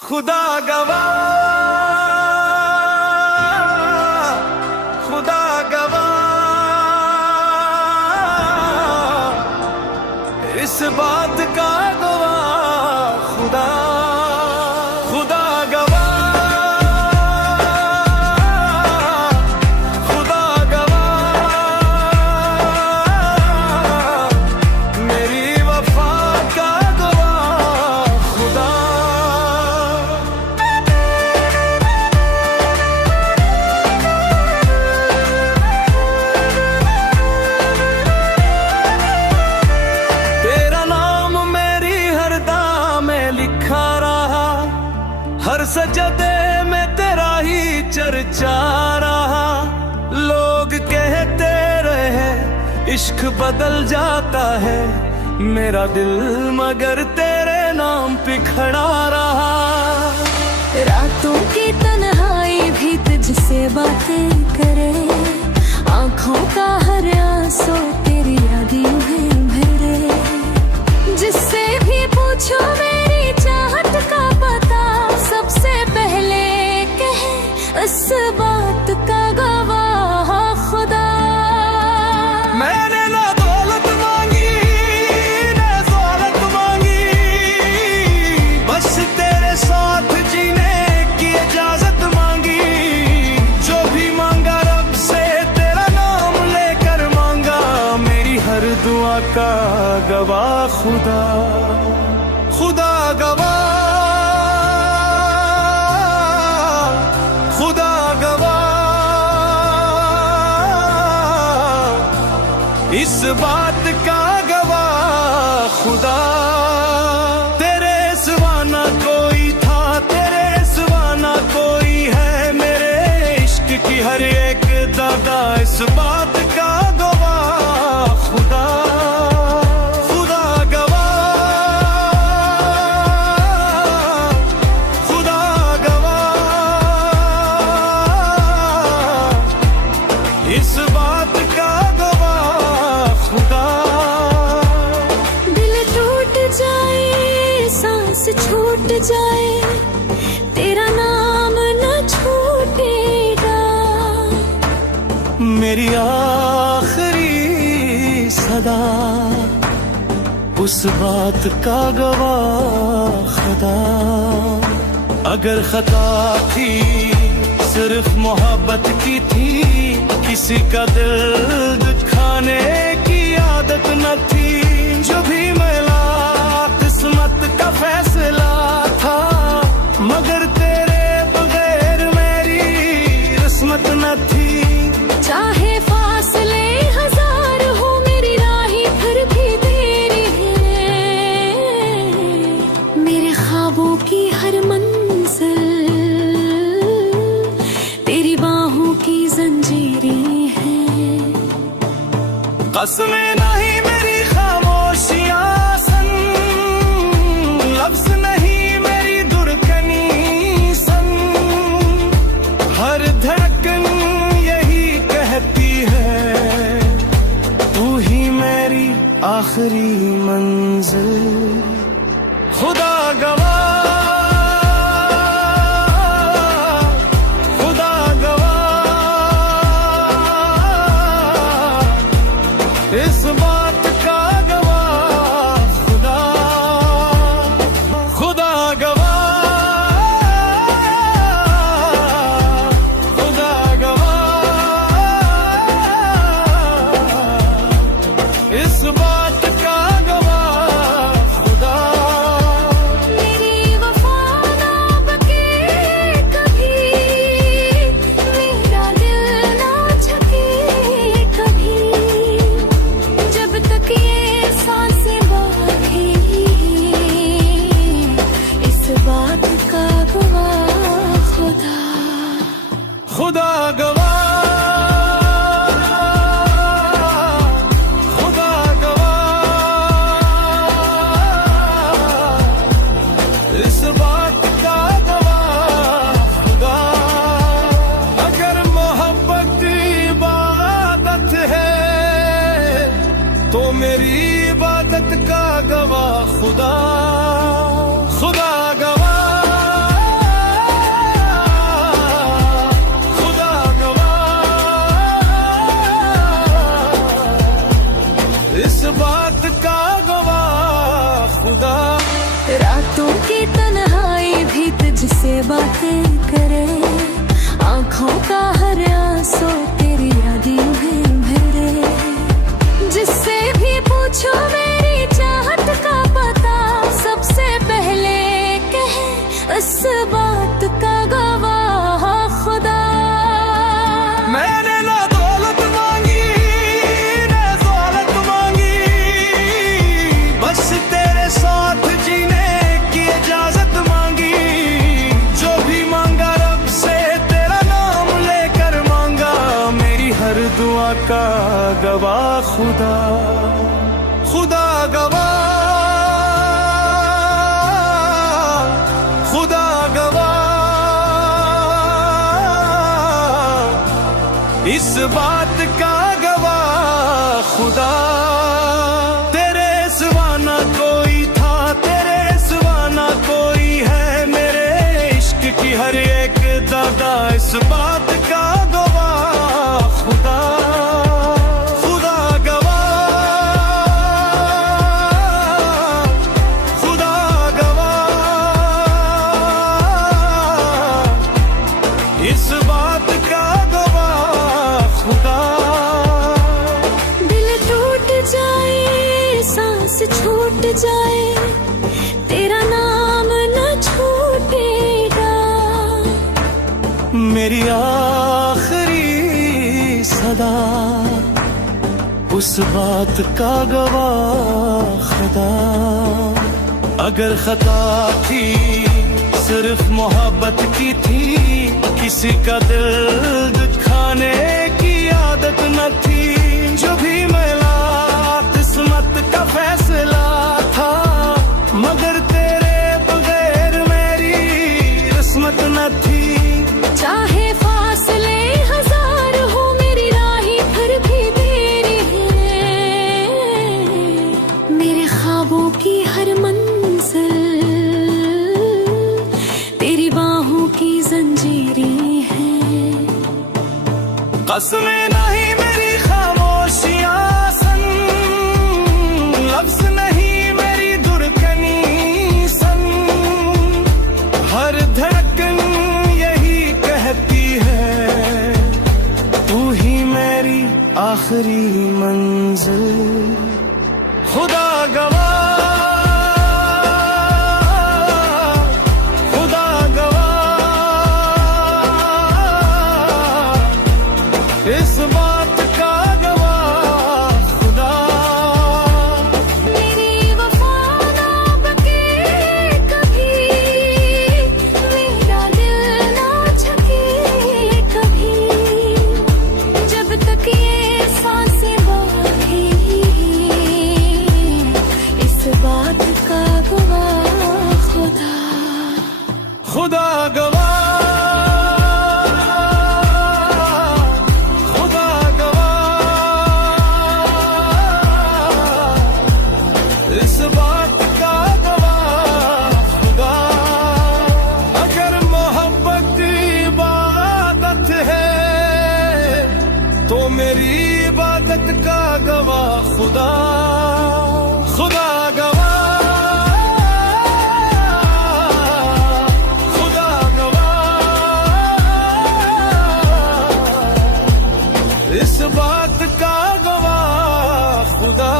खुदा गवाह, खुदा गवाह, इस बात का गवाह खुदा, खुदा गवाह, खुदा गवाह, मेरी वफा का गवाह खुदा। हर सजदे में तेरा ही चर्चा रहा, लोग कहते रहे इश्क बदल जाता है, मेरा दिल मगर तेरे नाम पे खड़ा रहा। रातों की तन्हाई भी तुझसे बातें करे, आँखों का हर आंसू तेरी यादें में भरे, जिससे भी पूछो मेरी चाहत का पता, सबसे पहले कहे इस बात का गवाह खुदा। मैंने ना दौलत मांगी ना दौलत मांगी, बस तेरे साथ जीने की इजाजत मांगी, जो भी मांगा रब से तेरा नाम लेकर मांगा, मेरी हर दुआ का गवाह खुदा, खुदा गवाह, खुदा गवाह, इस बात का गवाह खुदा। तेरे सिवा ना कोई था, तेरे सिवा ना कोई है, मेरे इश्क की हर एक दादा इस बात का गवाह खुदा, खुदा गवाह, खुदा गवाह, इस बात का गवाह खुदा। दिल टूट जाए, सांस छूट जाए, तेरा नाम न छूटेगा, मेरी आखिरी सदा उस बात का गवाह खुदा। अगर खता थी सिर्फ मोहब्बत की थी, किसी का दिल दुखाने की आदत न थी, जो भी मिला किस्मत का फैसला था, मगर तेरे बगैर मेरी किस्मत न थी। चाहे फासले हजार हो मेरी राहें फिर भी तेरी है, मेरे ख्वाबों की हर मंजिल तेरी बाहों की जंजीरें हैं। कसमें नहीं मेरी खामोशियां सन, लफ्ज नहीं मेरी दुर्कनी सन, हर धड़कन यही कहती है तू ही मेरी आखिरी मंजिल। खुदा गवाह, खुदा गवाह, इस बात का गवाह खुदा, खुदा गवाह, खुदा गवाह, इस बात का गवाह खुदा। मेरी वफा ना बके कभी, मेरा दिल ना झके कभी, जब तक ये सांसें बांधेंगी, इस बात का गवाह खुदा, खुदा गवाह, खुदा गवाह, इस बात का गवाह खुदा। अगर मोहब्बत इबादत है तो मेरी इबादत का गवाह खुदा, खुदा गवाह, रातों की तन्हाई भी तुझसे बातें करे, आंखों का हर आंसू तेरी यादें में भरे। जिससे भी पूछो मेरी चाहत का पता, सबसे पहले कहे इस बात का गवाह खुदा। मैंने ना दौलत मांगी ना दौलत मांगी, बस तेरे साथ जीने की इजाजत मांगी। जो भी मांगा रब से तेरा नाम लेकर मांगा, मेरी हर दुआ का गवाह खुदा, खुदा गवाह, खुदा गवाह, इस बात का गवाह खुदा। तेरे सिवा ना कोई था, तेरे सिवा ना कोई है, मेरे इश्क की हर एक दादा इस बात का गवाह खुदा, खुदा गवाह, खुदा गवाह, इस बात का गवाह खुदा। दिल टूट जाए, सांस छूट जाए, तेरा नाम न छूटेगा। मेरी आखिरी सदा उस बात का गवाह खुदा। अगर खता थी सिर्फ मोहब्बत की थी, किसी का दिल दुखाने की आदत न थी। जो भी मिला किस्मत का फैसला था, मगर तेरे बगैर मेरी किस्मत न थी। चाहे फासले हजार हो, मेरी राहें फिर भी तेरी है। मेरे ख्वाबों की हर मंजिल तेरी बाहों की जंजीरें हैं। कसमें नहीं मेरी खामोशियां सन, लफ्ज नहीं मेरी दुर्कनी सन। हर धड़कन यही कहती है, तू ही मेरी आखिरी मंजिल। खुदा गवाह, खुदा गवाह, इस बात का गवाह खुदा। मेरी वफा ना बके कभी, मेरा दिल ना झके कभी। जब तक ये सांसें बांधी, इस बात का गवाह खुदा, खुदा गवाह, खुदा गवाह, इस बात का गवाह खुदा। अगर मोहब्बत इबादत है, तो मेरी इबादत का गवाह खुदा, खुदा गवाह, खुदा गवाह, इस बात का गवाह खुदा।